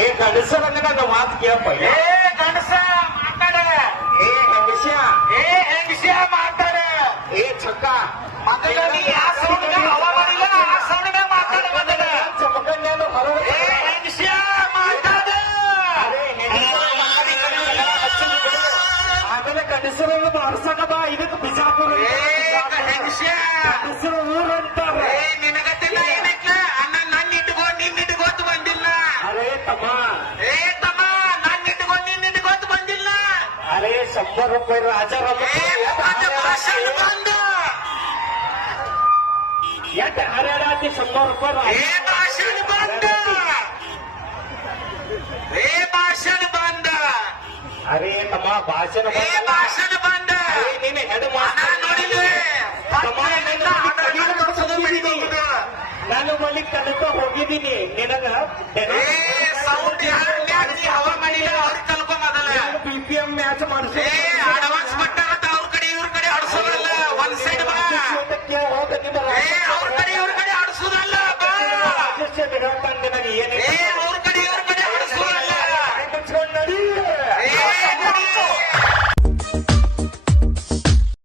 ಏ ಗಂಡಸರಂಗ ನನ್ನ ಮಾತು ಕೇಳಪ್ಪ. ಏ ಗಂಡಸ ಮಾತಾಡ. ಏ ಹೆಂಗಸ್ಯ. ಏ ಹೆಂಗಸ್ಯ ಮಾತಾಡ. ಏ ಚಕ್ಕ ಮೊದಲ ನೀ ಆ ಸೌಂಡ್ ಹವಾ ಮಾಡಿಲ್ಲ, ಆ ಸೌಂಡ್ ಮಾತಾಡ ಮೊದಲ. ಚಮಕನ್ಯಾನು ಹೊರಗೆ. ಏ ಹೆಂಗಸ್ಯ ಮಾತಾಡ. ಆಮೇಲೆ ಗಂಡಸರನ್ನು ಬಾರ್ಸಕ ಬಾ. ಇದಕ್ಕೆ ಬಿಜಾಪುರ ಹೆಂಗಸ್ಯ ಗಂಡಸರ ಊರು ಅಂತಾರ. ಏ ನಿನಗತ್ತಿಲ್ಲ ಏನಕ್ಕ ಅಣ್ಣ ನನ್ನ ಇಟ್ಕೋ ನಿನ್ನ ಇಟ್ಕೋತ ಬಂದಿಲ್ಲ. ಅರೇ ತಮ್ಮ, ಏ ತಮ್ಮ ನನ್ನ ಇಟ್ಕೋ ನಿನ್ನ ಇಟ್ಕೋತ ಬಂದಿಲ್ಲ. ಅರೇ 100 ರೂಪಾಯಿ ರಾಜಾರಾಮ ಭಾಷಣ ಬಂದ. ಎಟ್ ಹರ್ಯಾಡಾತಿ 100 ರೂಪಾಯಿ. ಏ ಭಾಷಣ ಬಂದ. ಏ ಭಾಷಣ ಬಂದ. ಅರೇ ತಮ್ಮ ಭಾಷಣ ಏ ಭಾಷಣ ಬಂದ. ನೀನು ಹೆಡ್ ನೋಡಿಲ್ವೇ ನಾನು ಮಲ್ಲಿ ಕಲಿತ ಹೋಗಿದ್ದೀನಿ. ನಿನಗ ಸೌಂಡ್ ಹವಾ ಮಾಡಿಲ್ಲ ಅವ್ರಿಗೆ ಕಲ್ಕೊ ಮೊದಲ. BPM ಮ್ಯಾಚ್ ಮಾಡಿಸಿ. ಏ